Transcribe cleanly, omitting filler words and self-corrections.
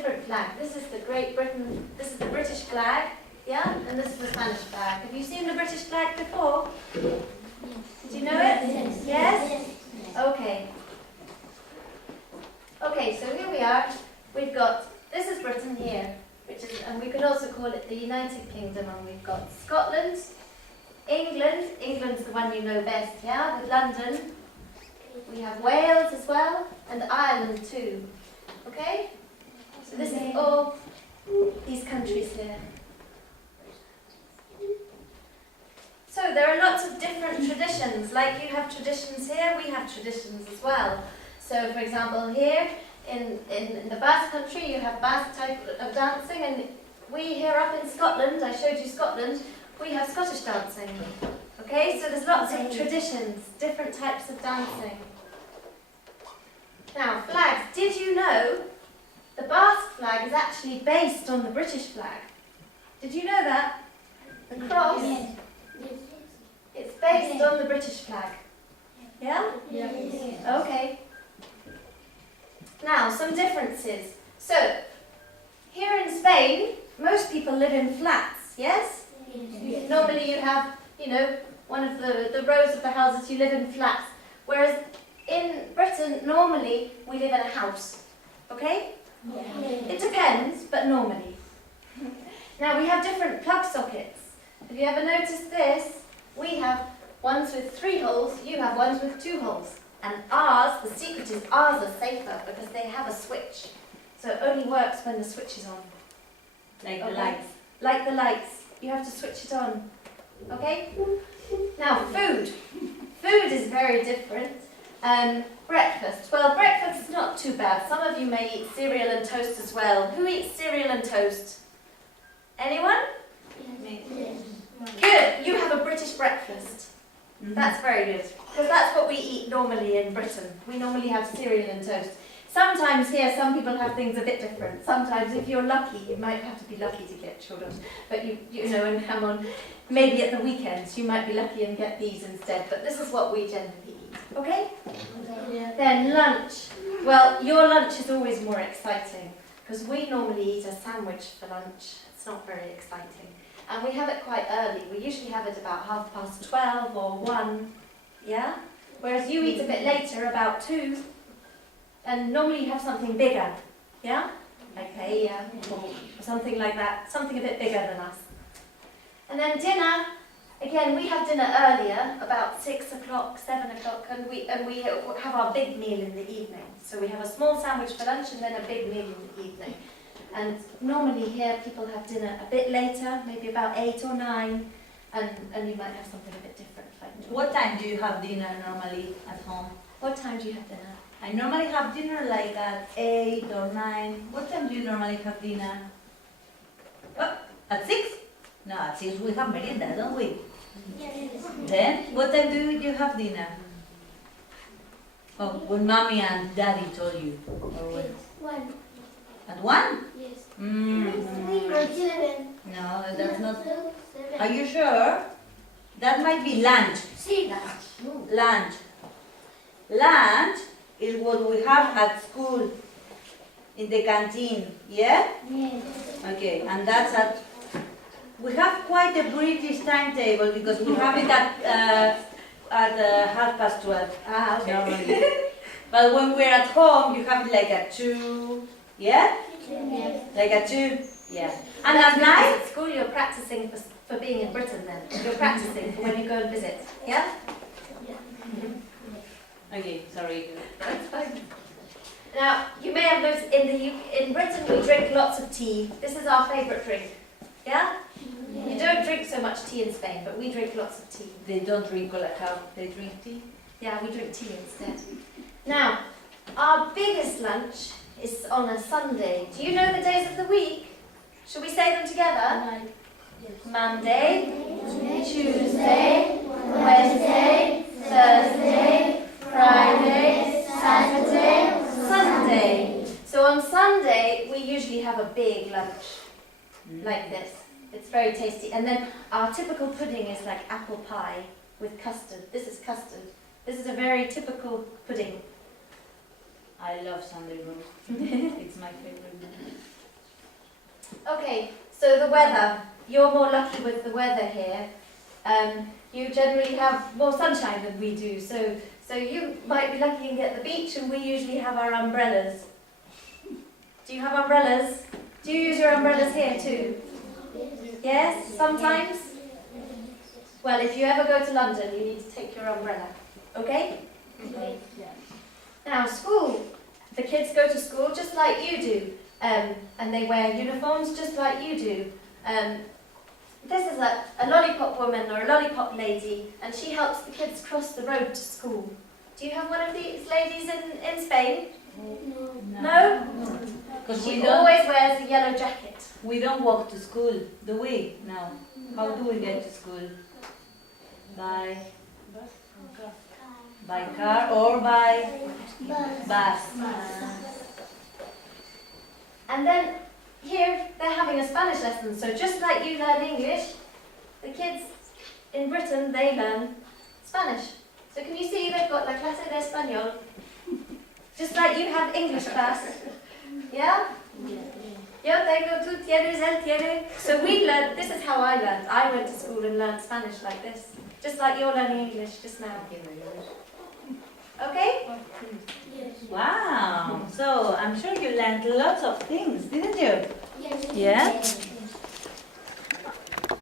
different flag. This is the Great Britain, this is the British flag, yeah? And this is the Spanish flag. Have you seen the British flag before? Did you know it? Yes? Okay. Okay, so here we are. We've got, this is Britain here, which is, and we could also call it the United Kingdom, and we've got Scotland, England, England's the one you know best, yeah, with London. We have Wales as well, and Ireland too, okay? So this is all these countries here. So there are lots of different traditions, like you have traditions here, we have traditions as well. So for example here, in the Basque country, you have Basque type of dancing, and we here up in Scotland, I showed you Scotland, we have Scottish dancing. Okay, so there's lots of traditions, different types of dancing. Now, flags. Did you know the Basque flag is actually based on the British flag? Did you know that? The cross, it's based on the British flag. Yeah? Okay. Now, some differences. So, here in Spain, most people live in flats, yes? Normally you have, you know, one of the rows of the houses, you live in flats. Whereas in Britain, normally, we live in a house. Okay? It depends, but normally. Now, we have different plug sockets. Have you ever noticed this? We have ones with 3 holes, you have ones with 2 holes. And ours, the secret is ours are safer because they have a switch. So it only works when the switch is on. Like the lights. Like the lights. You have to switch it on. Okay? Now, food. Food is very different. Breakfast. Well, breakfast is not too bad. Some of you may eat cereal and toast as well. Who eats cereal and toast? Anyone? Me. Good. You have a British breakfast. That's very good. Because that's what we eat normally in Britain. We normally have cereal and toast. Sometimes here, some people have things a bit different. Sometimes, if you're lucky, you might have to be lucky to get children. But you know, and come on, maybe at the weekends, you might be lucky and get these instead. But this is what we generally eat. Okay? Yeah. Then lunch. Well, your lunch is always more exciting. Because we normally eat a sandwich for lunch. It's not very exciting. And we have it quite early. We usually have it about 12:30 or 1. Yeah? Whereas you eat a bit later, about 2. And normally you have something bigger, yeah? Like paella or something like that, something a bit bigger than us. And then dinner, again, we have dinner earlier, about 6 o'clock, 7 o'clock, and we have our big meal in the evening. So we have a small sandwich for lunch and then a big meal in the evening. And normally here people have dinner a bit later, maybe about 8 or 9, and you might have something a bit different. Like What time do you have dinner normally at home? What time do you have dinner? I normally have dinner like at 8 or 9. What time do you normally have dinner? Oh, at 6? No, at 6 we have merienda, don't we? Then, what time do you have dinner? Oh, when mommy and daddy told you. Or when? 1. At 1? Yes. No, that's not. Are you sure? That might be lunch. Sí. Lunch. Lunch is what we have at school, in the canteen, yeah? Yes. Okay, and that's at, we have quite a British timetable because we have it at 12:30. Ah, okay. Normally. But when we're at home, you have it like at 2, yeah? Yes. Like at 2, yeah. And That's at because night? at school you're practicing for being in Britain then. You're practicing for when you go and visit. Yeah? Okay, sorry. That's fine. Now, you may have noticed in Britain we drink lots of tea. This is our favourite drink. Yeah? You don't drink so much tea in Spain, but we drink lots of tea. They don't drink colacao, they drink tea. Yeah, we drink tea instead. Now, our biggest lunch is on a Sunday. Do you know the days of the week? Should we say them together? Monday, Tuesday, Wednesday, Thursday, Friday, Saturday, Sunday. So on Sunday, we usually have a big lunch, like this. It's very tasty. And then our typical pudding is like apple pie with custard. This is custard. This is a very typical pudding. I love Sunday roast. It's my favorite. Okay, so the weather. You're more lucky with the weather here. You generally have more sunshine than we do, so you might be lucky and get the beach, and we usually have our umbrellas. Do you have umbrellas? Do you use your umbrellas here too? Yes, sometimes? Well, if you ever go to London, you need to take your umbrella. Okay? Okay. Now, school. The kids go to school just like you do, and they wear uniforms just like you do. This is a lollipop woman or a lollipop lady, and she helps the kids cross the road to school. Do you have one of these ladies in Spain? No? Because She always wears a yellow jacket. we don't walk to school, do we? No. How do we get to school? By car or by bus. And then here they're having a Spanish lesson, so just like you learn English, the kids in Britain, they learn Spanish. So can you see they've got La Clase de Español? Just like you have English class. Yeah? Yo tengo, tú tienes, él tiene. So we learned, this is how I learned. I went to school and learned Spanish like this. Just like you're learning English just now. Okay? Wow. So I'm sure you learned lots of things, didn't you? Yes. Yeah?